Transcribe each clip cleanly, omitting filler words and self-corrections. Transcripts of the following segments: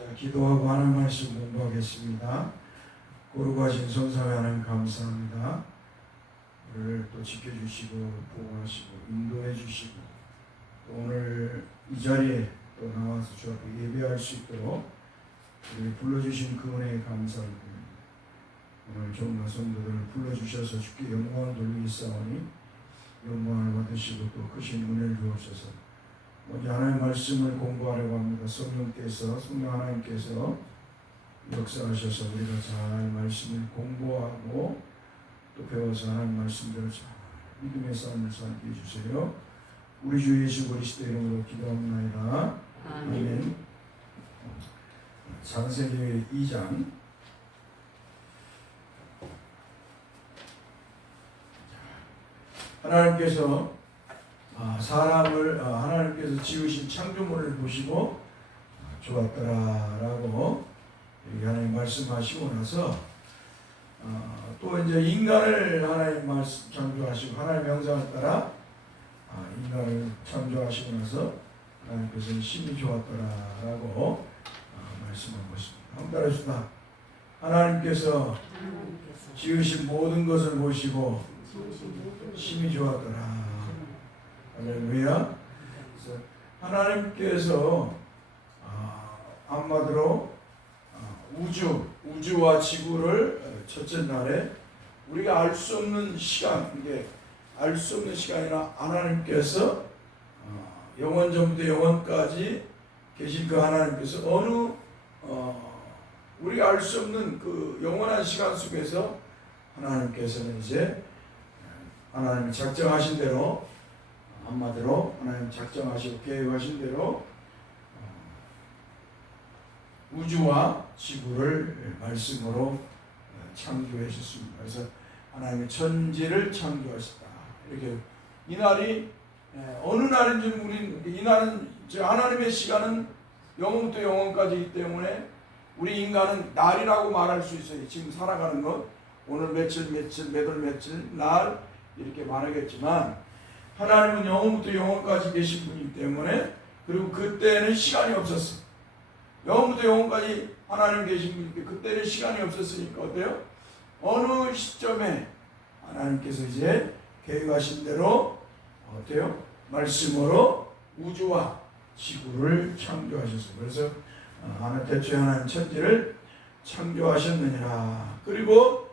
자, 기도하고 하나님 말씀 공부하겠습니다. 거룩하신 성삼위 하나님 감사합니다. 우리를 또 지켜주시고 보호하시고 인도해 주시고 또 오늘 이 자리에 또 나와서 주 앞에 예배할 수 있도록 우리를 불러주신 그 은혜에 감사를 드립니다. 오늘 종과 성도들을 불러주셔서 주께 영광을 돌리사오니 영광을 받으시고 또 크신 은혜를 주옵소서. 먼저 하나님의 말씀을 공부하려고 합니다. 성령 하나님께서 역사하셔서 우리가 잘 말씀을 공부하고 또 배워서 하나님 말씀대로 잘 믿음의 삶을 살게 해주세요. 우리 주 예수 그리스도 이름으로 기도합니다. 아멘. 창세기 2장 하나님께서 사람을 하나님께서 지으신 창조물을 보시고 좋았더라라고 하나님 말씀하시고 나서 또 이제 인간을 하나님 말씀 창조하시고 하나님 명상을 따라 인간을 창조하시고 나서 하나님께서 심히 좋았더라라고 말씀하고 있습니다. 한번 따라합시다. 하나님께서 지으신 모든 것을 보시고 심히 좋았더라. 할렐루야. 그래서 하나님께서 한마디로 우주와 지구를 첫째 날에 우리가 알 수 없는 시간, 이게 알 수 없는 시간이나 하나님께서 영원 전부터 영원까지 계신 그 하나님께서 어느 우리가 알 수 없는 그 영원한 시간 속에서 하나님께서는 이제 하나님이 작정하신 대로 한마디로 하나님 작정하시고 계획하신 대로 우주와 지구를 말씀으로 창조하셨습니다. 그래서 하나님의 천지를 창조하셨다. 이렇게 이 날이 어느 날인지는 우리는 이 날은 하나님의 시간은 영원부터 영원까지이기 때문에 우리 인간은 날이라고 말할 수 있어요. 지금 살아가는 것 오늘 며칠 몇월 며칠 날 이렇게 말하겠지만 하나님은 영원부터 영원까지 계신 분이기 때문에 그리고 그때는 시간이 없었어요. 영원부터 영원까지 하나님 계신 분이기 때문에 그때는 시간이 없었으니까 어때요? 어느 시점에 하나님께서 이제 계획하신 대로 어때요? 말씀으로 우주와 지구를 창조하셨어요. 그래서 대초에 하나님 천지를 창조하셨느니라. 그리고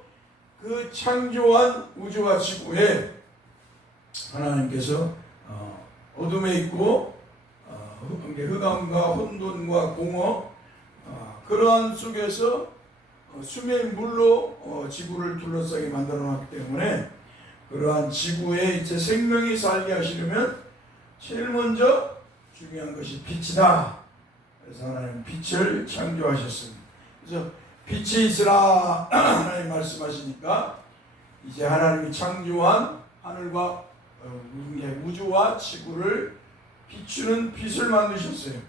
그 창조한 우주와 지구에 하나님께서 어둠에 있고 흑암과 혼돈과 공허 그러한 속에서 수면 물로 지구를 둘러싸게 만들어 놨기 때문에 그러한 지구에 이제 생명이 살게 하시려면 제일 먼저 중요한 것이 빛이다. 그래서 하나님 빛을 창조하셨습니다. 그래서 빛이 있으라 하나님 말씀하시니까 이제 하나님이 창조한 하늘과 우주와 지구를 비추는 빛을 만드셨어요.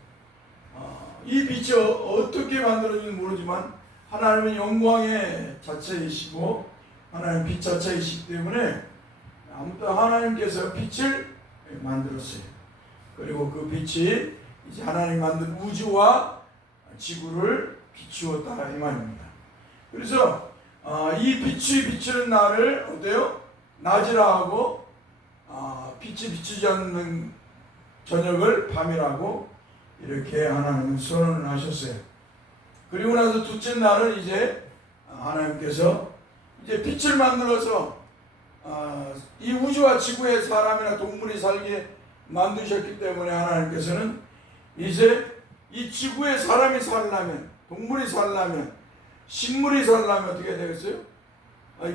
이 빛이 어떻게 만들어진지 모르지만 하나님은 영광의 자체이시고 하나님 빛 자체이시기 때문에 아무튼 하나님께서 빛을 만들었어요. 그리고 그 빛이 이제 하나님 만든 우주와 지구를 비추었다 이 말입니다. 그래서 이 빛이 비추는 날을 어때요? 낮이라 하고 빛이 비추지 않는 저녁을 밤이라고 이렇게 하나님은 선언을 하셨어요. 그리고 나서 둘째 날은 이제 하나님께서 이제 빛을 만들어서 이 우주와 지구에 사람이나 동물이 살게 만드셨기 때문에 하나님께서는 이제 이 지구에 사람이 살려면 동물이 살려면 식물이 살려면 어떻게 되겠어요?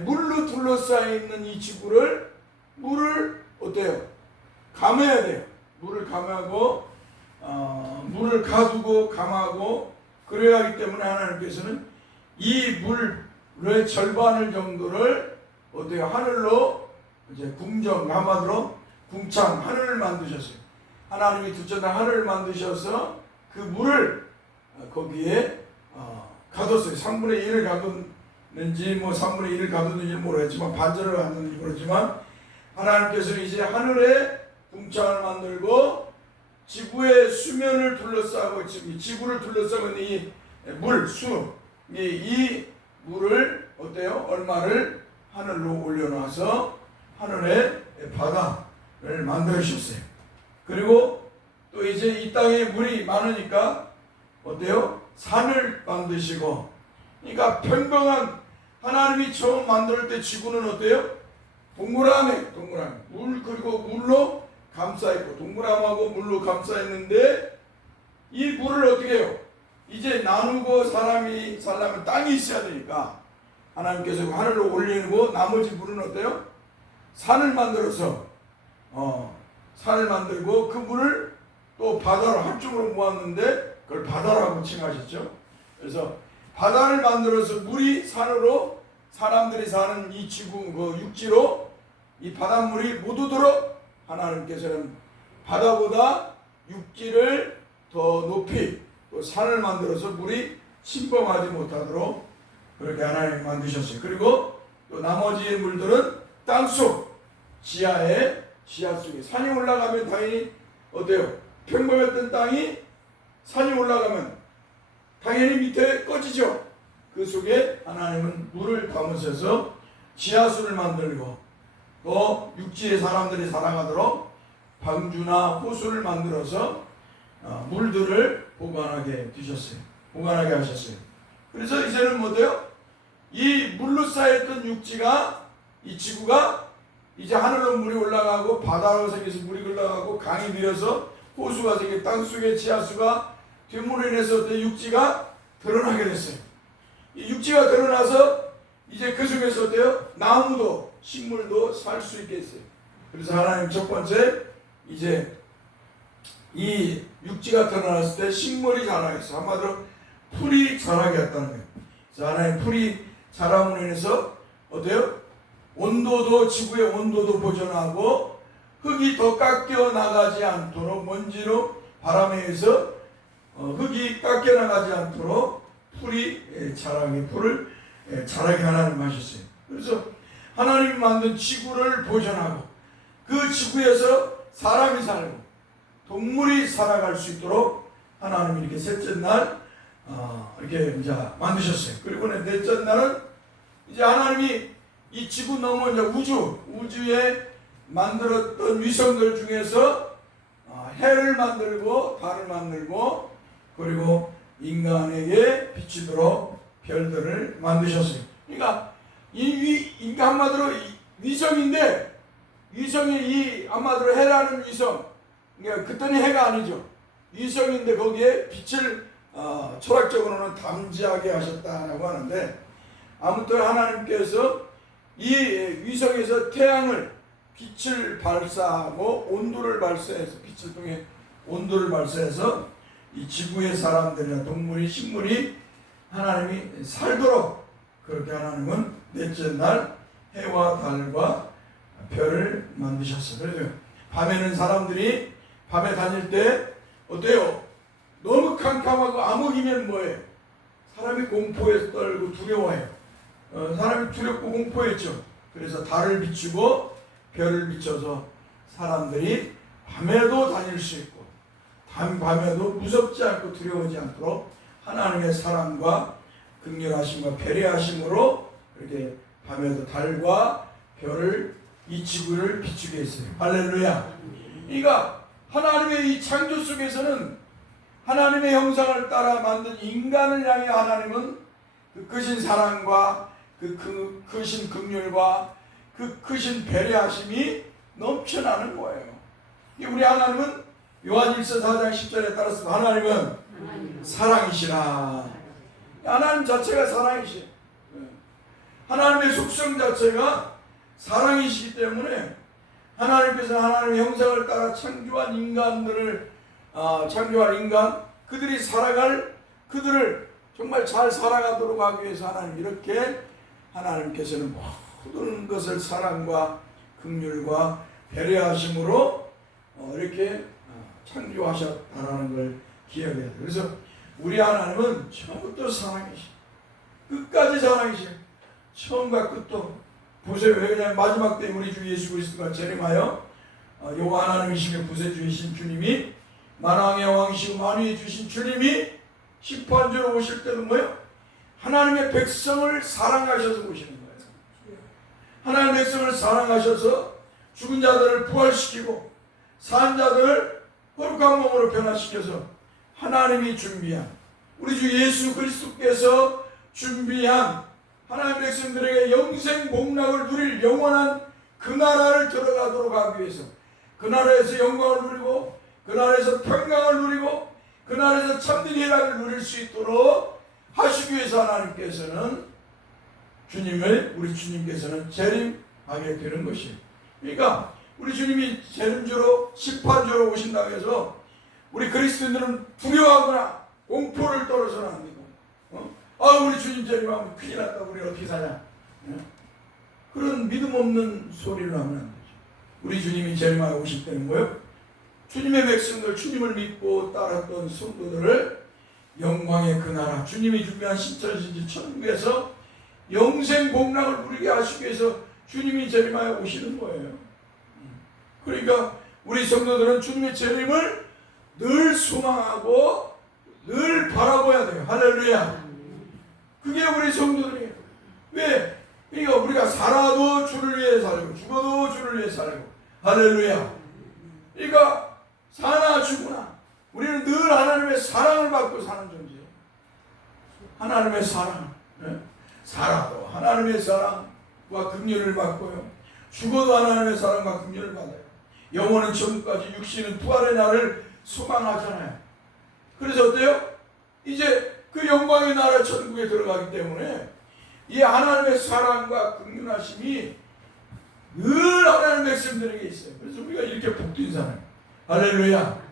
물로 둘러싸여 있는 이 지구를 물을 어때요? 감아야 돼요. 물을 감하고 물을 가두고 감하고 그래야 하기 때문에 하나님께서는 이 물의 절반을 정도를 어때요? 하늘로 이제 궁정 한마디로 궁창 하늘을 만드셨어요. 하나님이 둘째 날 하늘을 만드셔서 그 물을 거기에 가뒀어요. 3분의 1을 가뒀는지 3분의 1을 가뒀는지 모르겠지만 반절을 가뒀는지 모르지만 하나님께서는 이제 하늘에 궁창을 만들고 지구의 수면을 둘러싸고 지금 지구를 둘러싸고 있는 이 물, 수, 이 물을 어때요? 얼마를 하늘로 올려놔서 하늘의 바다를 만들으셨어요. 그리고 또 이제 이 땅에 물이 많으니까 어때요? 산을 만드시고, 그러니까 평범한 하나님이 처음 만들 때 지구는 어때요? 동그라미 물, 그리고 물로 감싸있고 동그라미하고 물로 감싸있는데 이 물을 어떻게 해요? 이제 나누고 사람이 살려면 땅이 있어야 되니까 하나님께서 하늘로 올리고 나머지 물은 어때요? 산을 만들어서 산을 만들고 그 물을 또 바다로 한쪽으로 모았는데 그걸 바다라고 칭하셨죠. 그래서 바다를 만들어서 물이 산으로 사람들이 사는 이 지구 그 육지로 이 바닷물이 못 오도록 하나님께서는 바다보다 육지를 더 높이 또 산을 만들어서 물이 침범하지 못하도록 그렇게 하나님 만드셨어요. 그리고 또 나머지 물들은 땅속 지하 속에 산이 올라가면 당연히 어때요? 평범했던 땅이 산이 올라가면 당연히 밑에 꺼지죠. 그 속에 하나님은 물을 담으셔서 지하수를 만들고 또 육지의 사람들이 살아가도록 방주나 호수를 만들어서 물들을 보관하게 하셨어요. 그래서 이제는 뭐돼요? 이 물로 쌓였던 육지가 이 지구가 이제 하늘로 물이 올라가고 바다로 생겨서 물이 올라가고 강이 밀어서 호수가 생겨 땅속의 지하수가 됨으로 인해서 육지가 드러나게 됐어요. 이 육지가 드러나서 이제 그 속에서 어때요? 나무도 식물도 살 수 있게 했어요. 그래서 하나님 첫 번째 이제 이 육지가 드러났을 때 식물이 자라게 했어요. 한마디로 풀이 자라게 했다는 거예요. 그래서 하나님 풀이 자람으로 인해서 어때요? 온도도 지구의 온도도 보존하고 흙이 더 깎여 나가지 않도록 먼지로 바람에 의해서 흙이 깎여 나가지 않도록 풀을 자라게 하나님 하셨어요. 그래서 하나님이 만든 지구를 보존하고 그 지구에서 사람이 살고 동물이 살아갈 수 있도록 하나님이 이렇게 셋째 날 이렇게 이제 만드셨어요. 그리고 넷째 날은 이제 하나님이 이 지구 넘어 이제 우주에 만들었던 위성들 중에서 해를 만들고 달을 만들고 그리고 인간에게 비치도록 별들을 만드셨어요. 그러니까 인간 한마디로 위성인데 위성이 이 한마디로 해라는 위성, 그러니까 그때는 해가 아니죠. 위성인데 거기에 빛을 철학적으로는 담지하게 하셨다라고 하는데 아무튼 하나님께서 이 위성에서 태양을 빛을 발사하고 온도를 발사해서 빛을 통해 온도를 발사해서 이 지구의 사람들이나 동물이 식물이 하나님이 살도록 그렇게 하나님은 넷째 날 해와 달과 별을 만드셨어요. 그래서 밤에는 사람들이 밤에 다닐 때 어때요? 너무 캄캄하고 암흑이면 뭐예요? 사람이 공포에 떨고 두려워해요. 사람이 두렵고 공포했죠. 그래서 달을 비추고 별을 비춰서 사람들이 밤에도 다닐 수 있고 밤에도 무섭지 않고 두려워하지 않도록 하나님의 사랑과 긍휼하심과 배려하심으로 이렇게 밤에도 달과 별을 이 지구를 비추게 했어요. 할렐루야. 그러니까 하나님의 이 창조 속에서는 하나님의 형상을 따라 만든 인간을 향해 하나님은 그 크신 사랑과 그 크신 긍휼과 그 크신 배려하심이 넘쳐나는 거예요. 우리 하나님은 요한일서 4장 10절에 따라서 하나님은 사랑이시라. 하나님 자체가 사랑이시. 하나님의 속성 자체가 사랑이시기 때문에 하나님께서 하나님의 형상을 따라 창조한 인간들을 창조한 인간 그들이 살아갈 그들을 정말 잘 살아가도록 하기 위해서 하나님 이렇게 하나님께서는 모든 것을 사랑과 긍휼과 배려하심으로 이렇게 창조하셨다는 걸 기억해야 돼요. 그래서 우리 하나님은 처음부터 사랑이시, 끝까지 사랑이시, 처음과 끝도 보세요. 왜 그냥 마지막 때 우리 주 예수 그리스도가 재림하여 여호와 하나님이시며 구세주이신 주님이 만왕의 왕이시고 만유에 주신 주님이 심판주로 오실 때는 뭐예요? 하나님의 백성을 사랑하셔서 오시는 거예요. 하나님의 백성을 사랑하셔서 죽은 자들을 부활시키고 산 자들을 거룩한 몸으로 변화시켜서 하나님이 준비한, 우리 주 예수 그리스도께서 준비한 하나님의 백성들에게 영생 복락을 누릴 영원한 그 나라를 들어가도록 하기 위해서, 그 나라에서 영광을 누리고 그 나라에서 평강을 누리고 그 나라에서 참된 희락을 누릴 수 있도록 하시기 위해서 하나님께서는 우리 주님께서는 재림하게 되는 것이에요. 그러니까 우리 주님이 재림주로 심판주로 오신다고 해서 우리 그리스도인들은 두려워하거나 공포를 떨어서는 안 되고, 우리 주님 재림하면 큰일 났다, 우리 어떻게 사냐, 그런 믿음 없는 소리를 하면 안 되죠. 우리 주님이 재림하여 오실 때는 뭐예요? 주님의 백성들, 주님을 믿고 따랐던 성도들을 영광의 그 나라, 주님이 준비한 신천지 천국에서 영생 복락을 누리게 하시기 위해서 주님이 재림하여 오시는 거예요. 그러니까 우리 성도들은 주님의 재림을 늘 소망하고 늘 바라봐야 돼요. 할렐루야. 그게 우리 성도들이에요. 왜? 그러니까 우리가 살아도 주를 위해 살고 죽어도 주를 위해 살고, 할렐루야. 그러니까 사나 죽으나 우리는 늘 하나님의 사랑을 받고 사는 존재예요. 하나님의 사랑, 살아도 하나님의 사랑과 긍휼을 받고요, 죽어도 하나님의 사랑과 긍휼을 받아요. 영혼은 천국까지, 육신은 부활의 날을 소망하잖아요. 그래서 어때요? 이제 그 영광의 나라 천국에 들어가기 때문에 이 하나님의 사랑과 긍휼하심이 늘 하나님의 백성들에게 있어요. 그래서 우리가 이렇게 복된 사람, 할렐루야.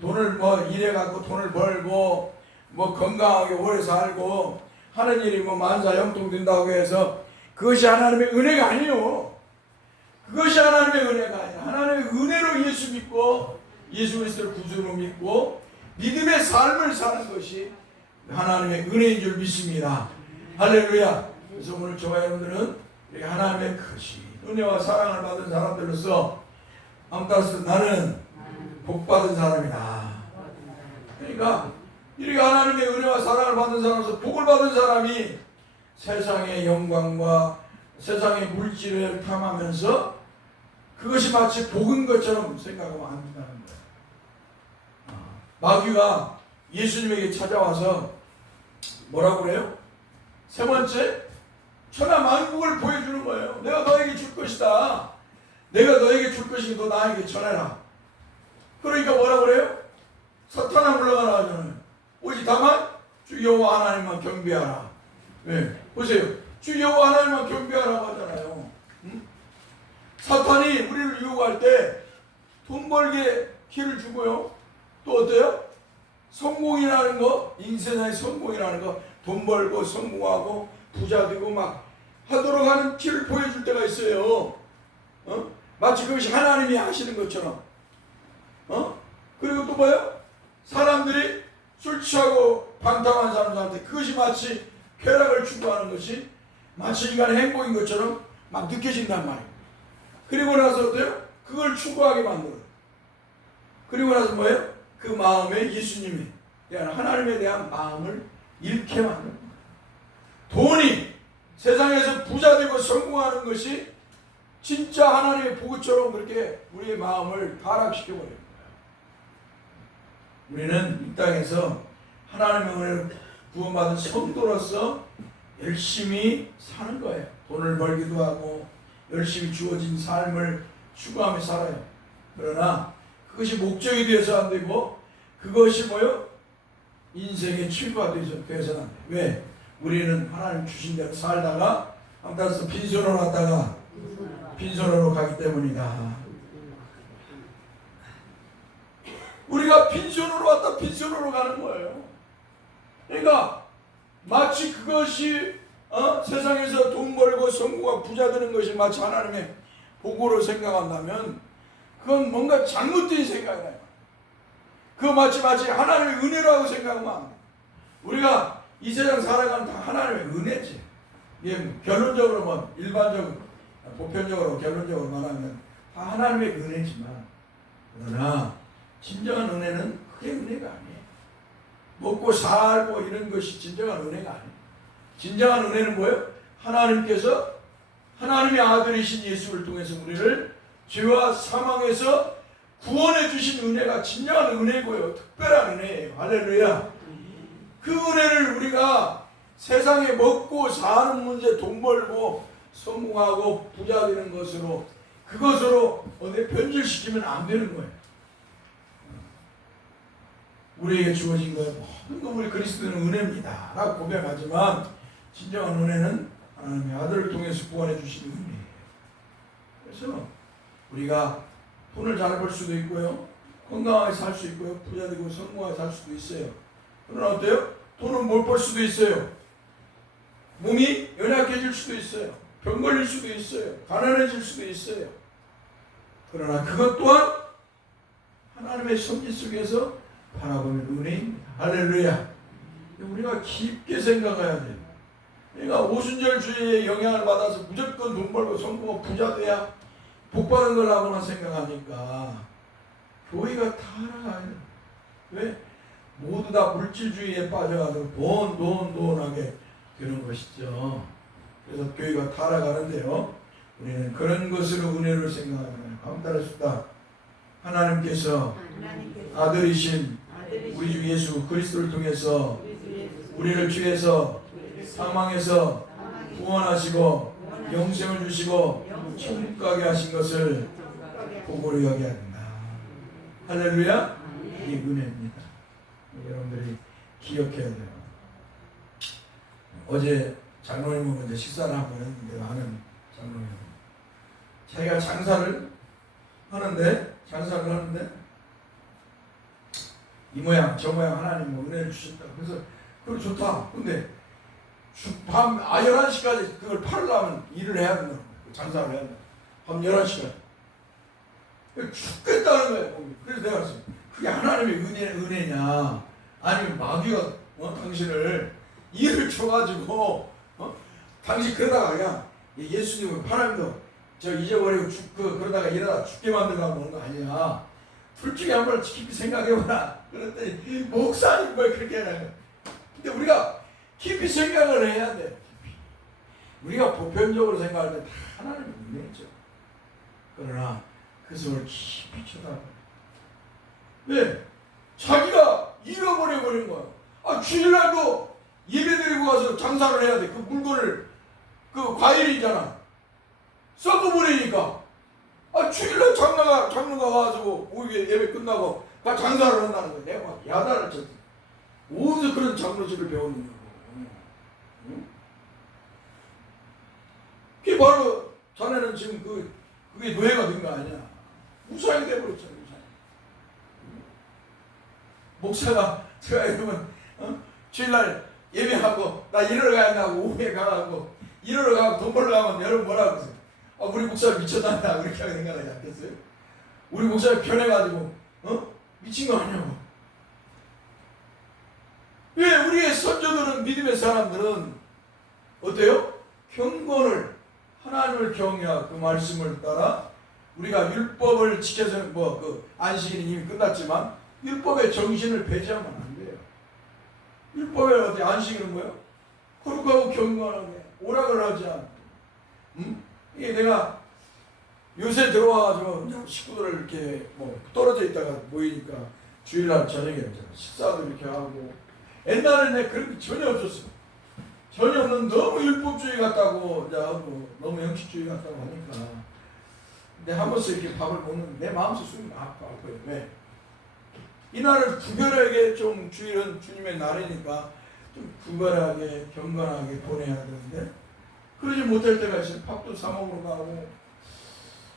돈을 일해갖고 돈을 벌고 건강하게 오래 살고 하는 일이 만사형통 된다고 해서 그것이 하나님의 은혜가 아니에요. 그것이 하나님의 은혜가 아니라 하나님의 은혜로 예수 믿고 예수 그리스도를 구주로 믿고 믿음의 삶을 사는 것이 하나님의 은혜인 줄 믿습니다. 할렐루야. 그래서 오늘 저와 여러분들은 하나님의 크신 은혜와 사랑을 받은 사람들로서 아무튼 나는 복받은 사람이다. 그러니까 이렇게 하나님의 은혜와 사랑을 받은 사람으로서 복을 받은 사람이 세상의 영광과 세상의 물질을 탐하면서 그것이 마치 복인 것처럼 생각하면 안 된다는 거예요. 마귀가 예수님에게 찾아와서 뭐라고 그래요? 세 번째, 천하 만국을 보여주는 거예요. 내가 너에게 줄 것이다. 내가 너에게 줄 것이니 너 나에게 전해라. 그러니까 뭐라고 그래요? 사탄아 물러가라 하잖아요. 오직 다만 주 여호와 하나님만 경배하라. 네. 보세요. 주 여호와 하나님만 경배하라고 하잖아요. 사탄이 우리를 유혹할 때 돈 벌게 기회를 주고요. 또 어때요? 성공이라는 거, 인생의 성공이라는 거, 돈 벌고 성공하고 부자 되고 막 하도록 하는 길을 보여줄 때가 있어요. 마치 그것이 하나님이 하시는 것처럼. 그리고 또 뭐예요? 사람들이 술 취하고 방탕한 사람들한테 그것이 마치 쾌락을 추구하는 것이 마치 인간의 행복인 것처럼 막 느껴진단 말이에요. 그리고 나서 어때요? 그걸 추구하게 만들어요. 그리고 나서 뭐예요? 그 마음에 예수님에 대한, 하나님에 대한 마음을 잃게 만드는 거예요. 돈이 세상에서 부자 되고 성공하는 것이 진짜 하나님의 복처럼 그렇게 우리의 마음을 타락시켜 버립니다. 우리는 이 땅에서 하나님의 은혜로 구원받은 성도로서 열심히 사는 거예요. 돈을 벌기도 하고 열심히 주어진 삶을 추구하며 살아요. 그러나 그것이 목적이 되어서 안 되고 그것이 뭐요? 인생의 취구가 되어서는 안 돼요. 왜? 우리는 하나님 주신 대로 살다가 한따서 빈손으로 왔다가 빈손으로 가기 때문이다. 우리가 빈손으로 왔다 빈손으로 가는 거예요. 그러니까 마치 그것이 세상에서 돈 벌고 성공하고 부자 되는 것이 마치 하나님의 복으로 생각한다면 그건 뭔가 잘못된 생각이에요. 그거 마치 하나님의 은혜라고 생각하면 안 돼. 우리가 이 세상 살아가는 다 하나님의 은혜지. 결론적으로 일반적으로 보편적으로 결론적으로 말하면 다 하나님의 은혜지만, 그러나 진정한 은혜는 그게 은혜가 아니에요. 먹고 살고 이런 것이 진정한 은혜가 아니에요. 진정한 은혜는 뭐예요? 하나님께서 하나님의 아들이신 예수를 통해서 우리를 죄와 사망에서 구원해 주신 은혜가 진정한 은혜고요. 특별한 은혜예요. 할렐루야. 그 은혜를 우리가 세상에 먹고 사는 문제, 돈 벌고 성공하고 부자 되는 것으로 그것으로 어디 변질시키면 안 되는 거예요. 우리에게 주어진 거예요. 모든 거 우리 그리스도는 은혜입니다 라고 고백하지만 진정한 은혜는 하나님의 아들을 통해서 구원해 주신 은혜예요. 그래서 우리가 돈을 잘 벌 수도 있고요, 건강하게 살 수 있고요, 부자 되고 성공하게 살 수도 있어요. 그러나 어때요? 돈은 못 벌 수도 있어요. 몸이 연약해질 수도 있어요. 병 걸릴 수도 있어요. 가난해질 수도 있어요. 그러나 그것 또한 하나님의 섭리 속에서 바라보는 은혜입니다. 할렐루야. 우리가 깊게 생각해야 돼요. 그러니까 오순절주의에 영향을 받아서 무조건 돈 벌고 성공하고 부자 돼야 복 받은 거라고만 생각하니까 교회가 타락해요. 왜? 모두 다 물질주의에 빠져가지고 돈 하게 되는 것이죠. 그래서 교회가 타락하는데요, 우리는 그런 것으로 은혜를 생각하면 다음 따라서 하나님께서 아들이신 우리 주 예수 그리스도를 통해서 우리를 죄에서 사망에서 구원하시고 영생을 주시고 천국 가게 하신 것을 복으로 여겨야 된다. 할렐루야. 이게 은혜입니다. 여러분들이 기억해야 돼요. 어제 장로님은 이제 식사를 하면 아는 장로님, 자기가 장사를 하는데 이 모양 저 모양 하나님 은혜를 주셨다. 그래서 그거 좋다. 근데 밤 11시까지 그걸 팔려면 일을 해야 된다. 장사를 해야 된다. 밤 11시까지. 죽겠다는 거예요. 그래서 내가 그랬어요. 그게 하나님의 은혜냐 아니면 마귀가 당신을 일을 줘가지고 당신 그러다가 그냥 예수님은 하나님도 저 잊어버리고 그러다가 일하다 죽게 만들려고 하는 거 아니야. 둘 중에 한 번을 깊이 생각해보라. 그랬더니 목사님 뭘 그렇게 하는 거야. 근데 우리가 깊이 생각을 해야 돼. 깊이. 우리가 보편적으로 생각할 때 다 하나님의 은혜죠. 그러나 그 속을 깊이 쳐다봐. 왜? 자기가 잃어버려버린 거야. 주일날도 예배드리고 와서 장사를 해야 돼. 그 물건을, 그 과일이잖아. 썩어버리니까. 주일날 장로가 가가지고 오후에 예배 끝나고 장사를 한다는 거야. 내가 막 야단을 쳤어. 어디서 그런 장로직을 배웠느냐고. 응? 그게 바로 자네는 지금 그게 노예가 된 거 아니야. 무사히 돼버렸잖아. 목사가 제가 여러분 주일날 예배하고 나 일하러 가야 한다고 오후에 가고 일하러 가고 돈 벌러 가면 여러분 뭐라고 그러세요? 우리 목사 미쳤단다 그렇게 하게 생각하지 않겠어요? 우리 목사가 변해가지고 미친 거 아니냐고. 왜? 우리의 선조들은, 믿음의 사람들은 어때요? 경건을, 하나님을 경외하고 그 말씀을 따라 우리가 율법을 지켜서 안식일이 이미 끝났지만 율법의 정신을 배제하면 안 돼요. 율법의 어디 안식일은 뭐예요? 거룩하고 경건하게 오락을 하지 않고. 이게 내가 요새 들어와가지고 식구들 이렇게 떨어져 있다가 모이니까 주일날 저녁에 식사도 이렇게 하고. 옛날에는 내가 그런 게 전혀 없었어. 전혀 없는, 너무 율법주의 같다고 너무 형식주의 같다고 하니까. 근데 한 번씩 이렇게 밥을 먹는 내 마음속 숨이 아파요. 왜? 이 날을 구별하게 좀, 주일은 주님의 날이니까 좀 구별하게 경건하게 보내야 되는데 그러지 못할 때가 있어요. 밥도 사 먹으러 가고.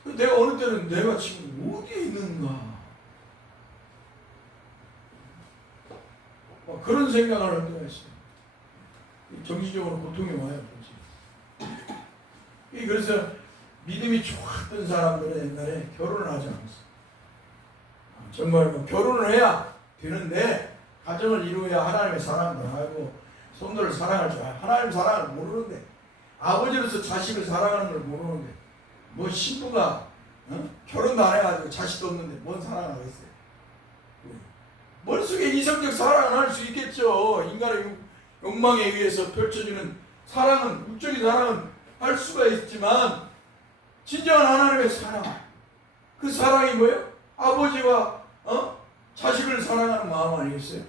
내가 어느 때는 내가 지금 어디에 있는가 그런 생각을 할 때가 있어요. 정신적으로 고통이 와요. 그래서 믿음이 좋았던 사람들은 옛날에 결혼을 하지 않았어요. 정말 결혼을 해야 되는데 가정을 이루어야 하나님의 사랑을 하고 성도를 사랑할 줄 알아요. 하나님 사랑을 모르는데, 아버지로서 자식을 사랑하는 걸 모르는데 신부가 결혼도 안 해가지고 자식도 없는데 뭔 사랑을 하겠어요. 머릿속에 이성적 사랑은 할 수 있겠죠. 인간의 욕망에 의해서 펼쳐지는 사랑은, 육적인 사랑은 할 수가 있지만 진정한 하나님의 사랑, 그 사랑이 뭐예요? 아버지와 자식을 사랑하는 마음 아니겠어요?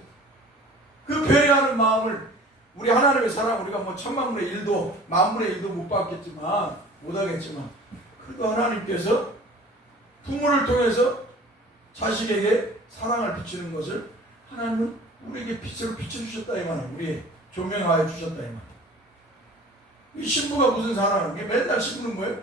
그 배려하는 마음을, 우리 하나님의 사랑, 우리가 뭐 천만분의 일도 만분의 일도 못 받겠지만, 못하겠지만, 그래도 하나님께서 부모를 통해서 자식에게 사랑을 비추는 것을 하나님은 우리에게 빛으로 비춰주셨다 이 말이에요. 우리 조명하여 주셨다 이 말이에요. 이 신부가 무슨 사랑을, 맨날 신부는 뭐예요?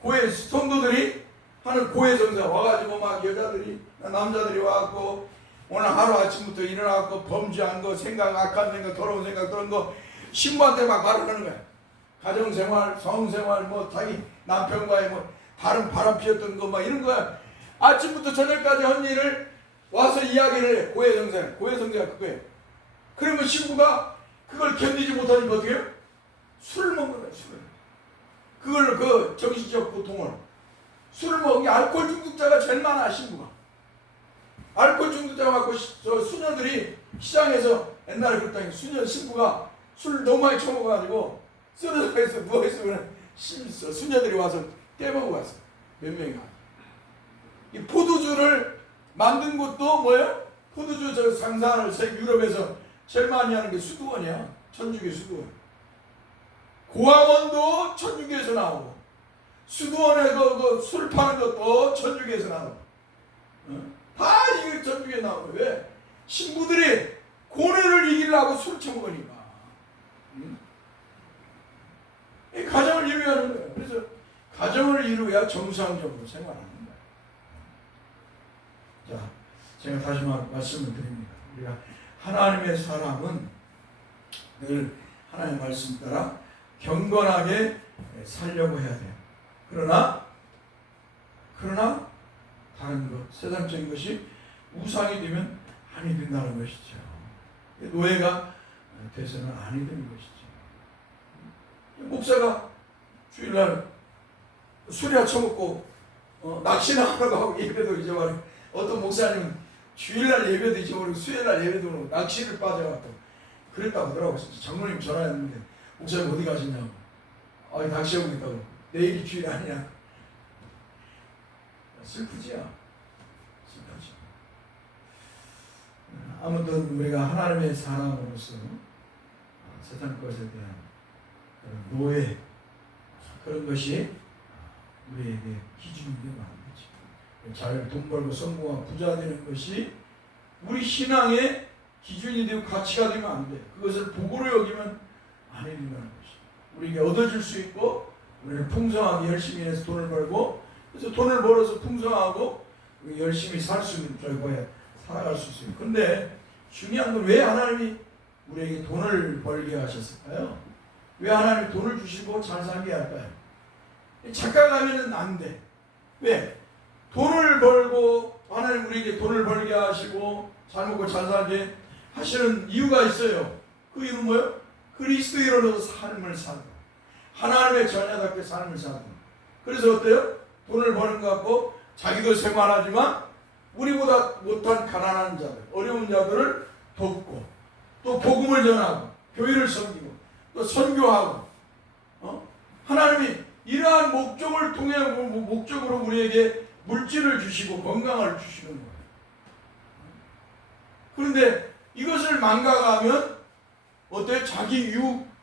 고해, 성도들이 하는 고해 성사 와가지고 막 여자들이, 남자들이 와갖고 오늘 하루 아침부터 일어나갖고 범죄한 거, 생각, 악한 생각, 더러운 생각, 그런 거 신부한테 막 말을 하는 거야. 가정생활, 성생활, 뭐 자기 남편과의 뭐 다른 바람 피웠던 거 막 이런 거야. 아침부터 저녁까지 한 일을 와서 이야기를 해. 고해성사, 고해성사가 그거예요. 그러면 신부가 그걸 견디지 못하니까 어떻게 해요? 술을 먹는 거야, 술을. 그걸 그 정신적 고통을. 술을 먹은 게 알코올 중독자가 제일 많아, 신부가. 알코올 중독자 갖고 저 수녀들이 시장에서 옛날에 그랬다니, 수녀 신부가 술 너무 많이 처먹어가지고 쓰러져 있어, 누워있으면 심있어. 수녀들이 와서 깨먹고 갔어. 몇 명이 가. 이 포도주를 만든 곳도 뭐예요? 포도주 저 생산을 유럽에서 제일 많이 하는 게 수도원이야. 천주교 수도원. 고아원도 천주교에서 나오고, 수도원에 그 술 파는 것도 천주교에서 나오고, 다 이게 천주교에 나오고. 왜? 신부들이 고뇌를 이기려고 술 처먹으니까. 이 가정을 이루어야 하는 거예요. 그래서 가정을 이루어야 정상적으로 생활하는 거예요. 자, 제가 다시 말씀을 드립니다. 우리가 하나님의 사람은 늘 하나님의 말씀 따라 경건하게 살려고 해야 돼요. 그러나 다른 것, 세상적인 것이 우상이 되면 아니 된다는 것이죠. 노예가 돼서는 아니 되는 것이죠. 목사가 주일날 술이나 처먹고 낚시나 하러 가고 예배도 잊어버리고, 어떤 목사님은 주일날 예배도 잊어버리고 수요일날 예배도 오고 낚시를 빠져갖고 그랬다고 하더라고요. 장로님 전화했는데 목사님 어디 가시냐고. 낚시하고 있다고. 내일이 주일 아니야. 슬프지요. 슬프지. 아무튼 우리가 하나님의 사람으로서 세상 것에 대한 그런 노예, 그런 것이 우리에게 기준이 되면 안 되지. 잘 돈 벌고 성공하고 부자 되는 것이 우리 신앙의 기준이 되고 가치가 되면 안 돼. 그것을 복으로 여기면 안 된다는 것이. 우리에게 얻어질 수 있고, 우리는 풍성하게 열심히 해서 돈을 벌고, 그래서 돈을 벌어서 풍성하고 열심히 살 수 있는 결과에 살아갈 수 있어요. 근데 중요한 건 왜 하나님이 우리에게 돈을 벌게 하셨을까요? 왜 하나님이 돈을 주시고 잘 살게 할까요? 착각하면 안 돼. 왜? 돈을 벌고 하나님 우리에게 돈을 벌게 하시고 잘 먹고 잘 살게 하시는 이유가 있어요. 그 이유는 뭐예요? 그리스도인으로서 삶을 살고 하나님의 자녀답게 삶을 살고. 그래서 어때요? 돈을 버는 것 같고 자기도 생활하지만 우리보다 못한 가난한 자들, 어려운 자들을 돕고, 또 복음을 전하고 교회를 섬기고 또 선교하고, 하나님이 이러한 목적을 통해 목적으로 우리에게 물질을 주시고 건강을 주시는 거예요. 그런데 이것을 망각하면 어때? 자기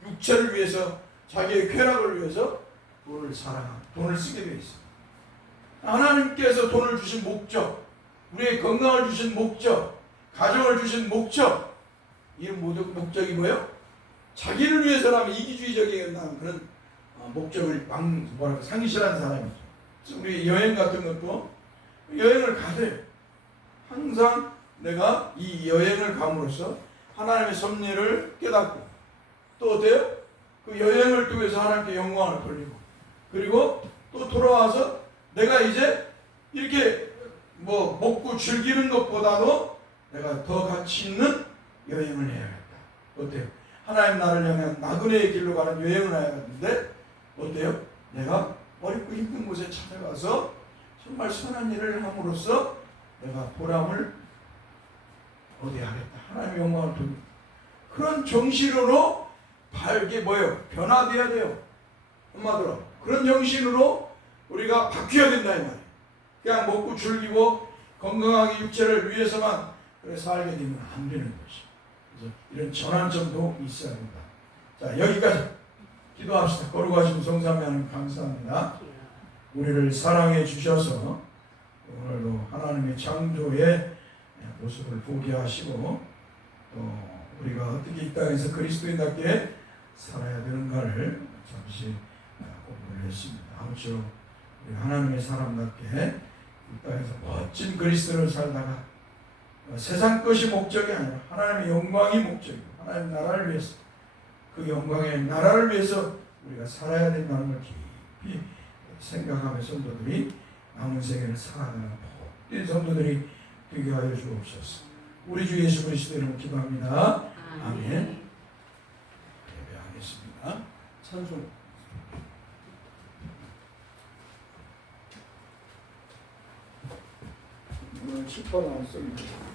육체를 위해서, 자기의 쾌락을 위해서 돈을 쓰게 되어 있어요. 하나님께서 돈을 주신 목적, 우리의 건강을 주신 목적, 가정을 주신 목적, 이 목적이 뭐예요? 자기를 위해서라면 이기주의적인 그런 목적을 상실한 사람이죠. 그래서 우리 여행 같은 것도 여행을 가세요. 항상 내가 이 여행을 감으로써 하나님의 섭리를 깨닫고, 또 어때요? 그 여행을 통해서 하나님께 영광을 돌리고, 그리고 또 돌아와서 내가 이제 이렇게 뭐 먹고 즐기는 것보다도 내가 더 가치 있는 여행을 해야겠다. 어때요? 하나님 나를 향한 나그네의 길로 가는 여행을 해야겠는데 어때요? 내가 어렵고 힘든 곳에 찾아가서 정말 선한 일을 함으로써 내가 보람을 거대하겠다. 하나님의 영광을 돌리고 그런 정신으로 발게 뭐예요? 변화돼야 돼요. 엄마들아 그런 정신으로 우리가 바뀌어야 된다 이 말이에요. 그냥 먹고 즐기고 건강하게 육체를 위해서만 그래 살게 되면 안 되는 것이. 그래서 이런 전환점도 있어야 된다. 자 여기까지 기도합시다. 거룩하신 성삼위 하나님 감사합니다. 우리를 사랑해 주셔서 오늘도 하나님의 창조의 모습을 보게 하시고 또 우리가 어떻게 이 땅에서 그리스도인답게 살아야 되는가를 잠시 공부를 했습니다. 아무쪼록 우리 하나님의 사람답게 이 땅에서 멋진 그리스도를 살다가 세상 것이 목적이 아니라 하나님의 영광이 목적이고 하나님 나라를 위해서 그 영광의 나라를 위해서 우리가 살아야 된다는 걸 깊이 생각하며 성도들이 남은 생애를 살아가는 복된 성도들이 되게 하여 주옵소서. 우리 주 예수 그리스도 이름으로 기도합니다. 아멘. 예배하겠습니다. 찬송. 오늘 칠판 안 씁니다.